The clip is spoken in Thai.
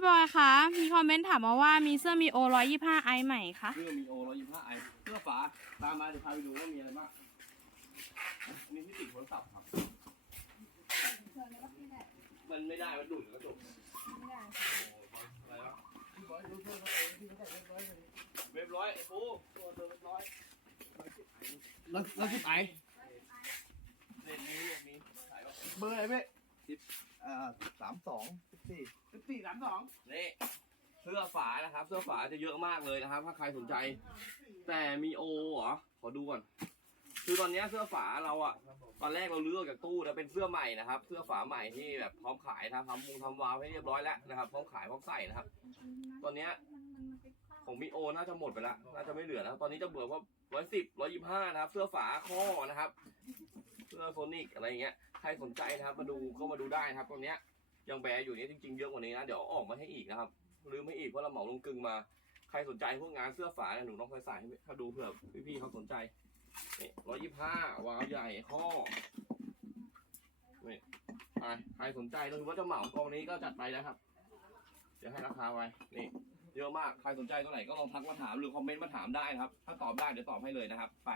พี่บอยคะ มีคอมเมนต์ถามมาว่ามีเสื้อมีโอร้อยยี่ห้าไอใหม่คะเสื้อมีโอร้อยยี่ห้าไอเสื้อฝาตามมาเดี๋ยวพาไปดูว่ามีอะไรบ้างอันนี้ที่ติดโทรศัพท์ครับ มันไม่ได้ มันดูดกระจกอะไรวะเรียบร้อยไอ้ฟูตัวเรียบร้อยแล้วแล้วที่ไหนเด่นนี้เด่นนี้ถ่ายป่ะเบอร์อะไรพี่ อ่าสามสองสิบสี่สิบสี่สามสองนี่เสื้อฝานะครับ เสื้อฝาจะเยอะมากเลยนะครับ ถ้าใครสนใจ แต่มีโอเหรอขอดูก่อนคือตอนเนี้ยเสื้อฝาเราอะตอนแรกเราเลือกจากตู้นะเป็นเสื้อใหม่นะครับ เสื้อฝาใหม่ที่แบบพร้อมขายนะครับทำมุงทำวาวให้เรียบร้อยแล้วนะครับ พร้อมขายพร้อมใส่นะครับ ตอนเนี้ยของมีโอน่าจะหมดไปแล้วน่าจะไม่เหลือแล้วตอนนี้จะเบื่อว่าร้อยสิบร้อยยี่ห้านะครับ เสื้อฝาข้อนะครับ อโซนิกอะไรเงี้ยใครสนใจนะครับมาดูก็มาดูได้นะครับตอนเนี้ยยังแบอยู่เนี้จริงๆเยอะกว่านี้นะเดี๋ยวออกมาให้อีกนะครับลืมให้อีกเพราะเราเหมาลงกึ่งมา ใครสนใจพวกงานเสื้อฝาเนี่ยหนูลองไปใส่ให้เขาดูเผื่อพี่ๆเขาสนใจนี่ร้อยยี่ห้าวาวใหญ่ข้อนี่ไปใครสนใจก็คือว่าจะเหมากองนี้ก็จัดไปนะครับ เดี๋ยวให้ราคาไว้นี่เยอะมาก ใครสนใจตัวไหนก็ลองทักมาถามหรือคอมเมนต์มาถามได้นะครับ ถ้าตอบได้เดี๋ยวตอบให้เลยนะครับ ไป